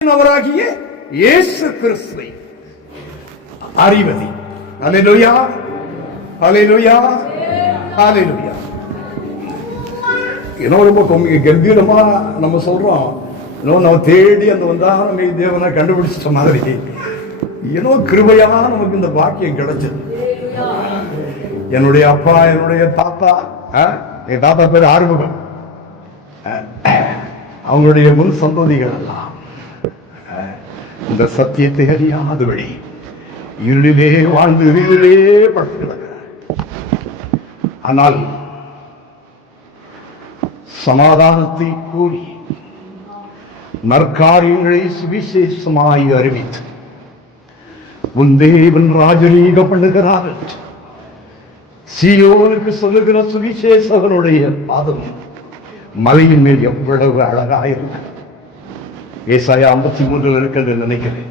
அவராகிய இயேசு கிறிஸ்துவை அறிவது. அல்லேலூயா, அல்லேலூயா, அல்லேலூயா. ரொம்ப கம்பீரமா நம்ம சொல்றோம். நம்ம தேடி அந்த வந்தாங்க தேவனை கண்டுபிடிச்ச மாதிரி கிருபையா நமக்கு இந்த பாக்கியம் கிடைச்சது. என்னுடைய அப்பா, என்னுடைய தாத்தா, என் தாத்தா பேர் ஆறுமுகம், அவங்களுடைய முன் சந்ததிகள் எல்லாம் இந்த சத்தியத்தை அறியாத வழி இருளிலே வாழ்ந்து இருளிலே படுத்துகிறார். ஆனால் சமாதானத்தை கூறி நற்காரியங்களை சுவிசேஷமாய் அறிவித்து உன் தேவன் ராஜரீக பண்ணுகிறார் சீயோனுக்கு சொல்லுகிற சுவிசேஷகனுடைய பாதம் மலையின் மேல் எவ்வளவு அழகாயிருக்க ஏசாயா 53 இருக்கிறது நினைக்கிறேன்.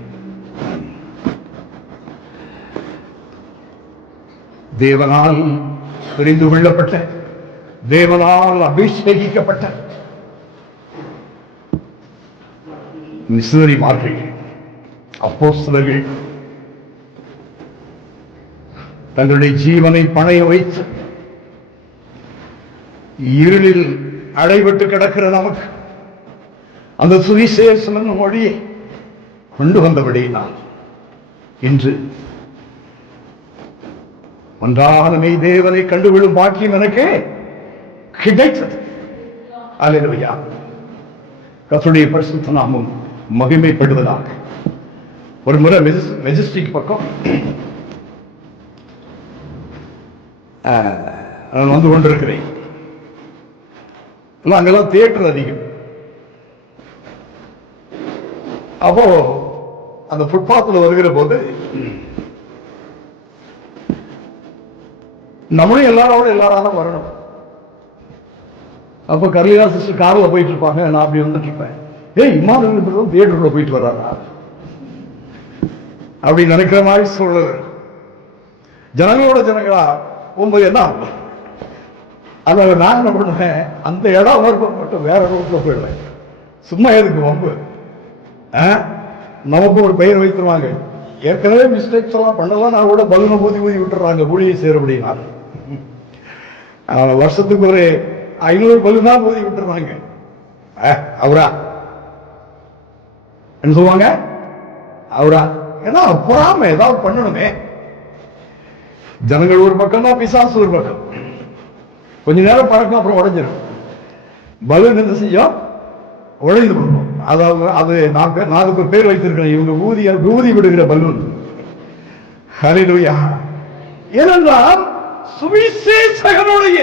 தேவனால் தெரிந்து கொள்ளப்பட்ட, தேவனால் அபிஷேகிக்கப்பட்ட மிஷனரிமார்கள், அப்போஸ்தலர்கள் தங்களுடைய ஜீவனை பணைய வைத்து இருளில் அடைபட்டு கிடக்கிற நமக்கு அந்த சுவிசேஷம் மொழியை கொண்டு வந்தபடி நான் இன்று ஒன்றான மெய் தேவனை கண்டுவிடும் பாக்கியம் எனக்கு கிடைத்தது. அல்லேலூயா. கர்த்தருடைய பரிசுத்த நாமம் மகிமைப்படுவதாக. ஒரு முறை மெஜஸ்டிக் பக்கம் நான் வந்து கொண்டிருக்கிறேன். அங்கெல்லாம் தியேட்டர் அதிகம். அப்போ அந்த ஃபுட்பாத்தில் வருகிற போது நம்மளும் எல்லாரும் வரணும். அப்போ கர்லியா சிஸ்டர் காரில் போயிட்டு இருப்பாங்க, நான் அப்படி வந்துட்டு இருப்பேன். இம்மானுவேல் தியேட்டருக்குள்ள போயிட்டு வர்றாரா அப்படி நினைக்கிற மாதிரி சொல்றது. ஜனங்களா போகும்போது என்ன ஆகும்? அதனால நான் என்ன பண்ணுவேன், அந்த இடம் மட்டும் வேற ரோட்ல போயிடுவேன். சும்மா எதுக்கு வம்பு? நமக்கு ஒரு பெயர் வைத்துருவாங்க. ஏற்கனவே மிஸ்டேக்ஸ் எல்லாம் பண்ணலாம், நான் கூட பலூனை ஊதி விட்டுறாங்க ஊழியை சேரபடினா. வருஷத்துக்கு ஒரு 500 பலூனா ஊதி விட்டுறாங்க. அவரா என்ன சொல்லுவாங்க? அவரா ஏன்னா பொறாம ஏதாவது பண்ணணுமே. ஜனங்கள் ஒரு பக்கம் தான், பிசாசு ஒரு பக்கம். கொஞ்ச நேரம் பழக்கம், அப்புறம் உடைஞ்சிடும். பலூன் என்ன செய்யும்? உடைந்து கொடுக்கும். அதாவது அது நாளுக்கு பேர் வைத்திருக்கிறேன், இவங்க ஊதி விடுகிற பலூன். ஹல்லேலூயா. ஏனென்றால் சுவிசேஷகனுடைய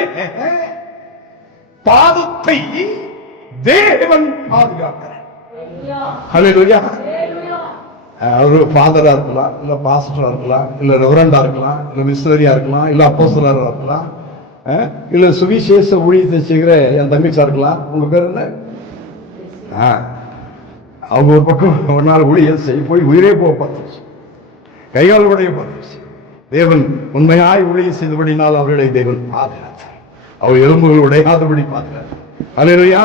பாதத்தை தேவன் பாதுகாக்கிறார். ஹல்லேலூயா. அவரு ஃபாதரா இருக்கலாம், இல்ல பாஸ்டரா இருக்கலாம், இல்ல ரெவரண்டா இருக்கலாம், இல்ல மிஷனரியா இருக்கலாம், இல்ல அப்போஸ்தலரா இருக்கலாம், இல்ல சுவிசேஷ ஊழியத்தை செய்கிற என் தம்பிச்சா இருக்கலாம். உங்க பேர் என்ன? அவங்க ஒரு பக்கம் ஒரு நாள் ஊழியம் செய்ய போய் உயிரே போக பார்த்துச்சு, கைகால் உடைய பார்த்துச்சு. தேவன் உண்மையாய் ஊழியம் செய்தபடினால் அவர்களை தேவன் பாதுகாத்தார். அவர் எலும்புகள் உடையாதபடி பார்த்தார். அல்லேலூயா.